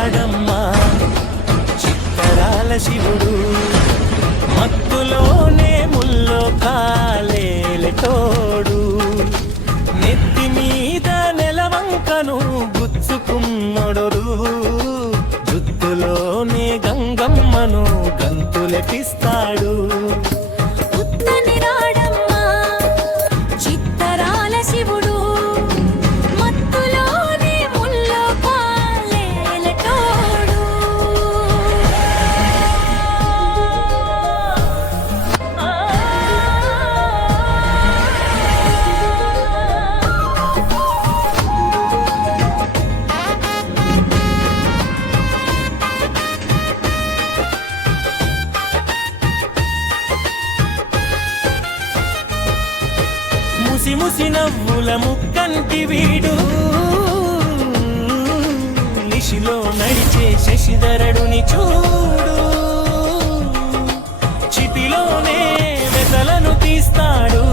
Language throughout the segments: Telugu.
వాడమ్మా చిత్తరాల శివుడు మత్తులోనే ముల్లో కాలేలే తోడు. నెత్తి మీద నెలవంకను గుచ్చుకున్నడు జుత్తులోనే గంగమ్మను గంతులెపిస్తాడు ముసి ముసి నవ్వుల ముక్కంటి వీడు. నిశిలో నడిచే శశిధరుడుని చూడు. చితిలోనే వెతలను తీస్తాడు.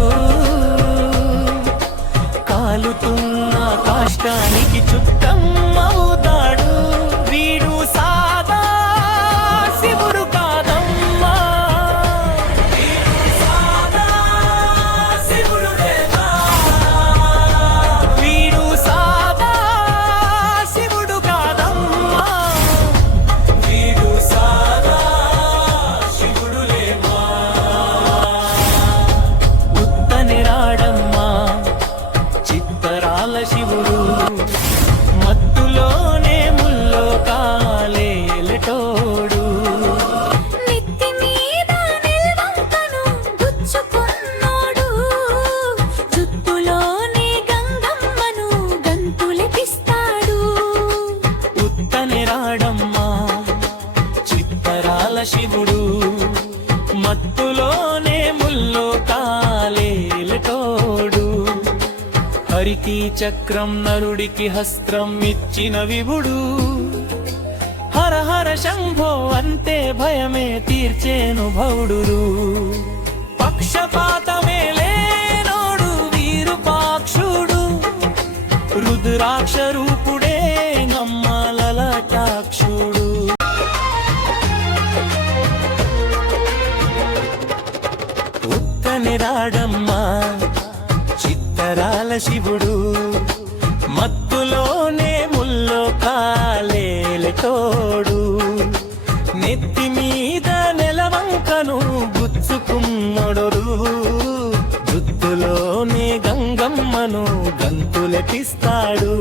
కాలుతున్న కాష్టానికి చుట్టం చిత్తరాల శివుడు మత్తులోనే ముల్లో కాలేలటోడు నెత్తి హరికి చక్రం నరుడికి హస్త్రం ఇచ్చిన విభుడు. హర హర శంభో అంతే భయమే తీర్చేను భౌడురు పక్షపాతమే లేనోడు వీరుపాక్షుడు. రుద్రాక్ష రూపుడే చిత్తరాల శివుడు. మత్తులోనే ముల్లో కాలేలటోడు నెత్తి మీద నెలవంకను గుచ్చుకున్నొడరు. గుత్తులోనే గంగమ్మను గంతులెపిస్తాడు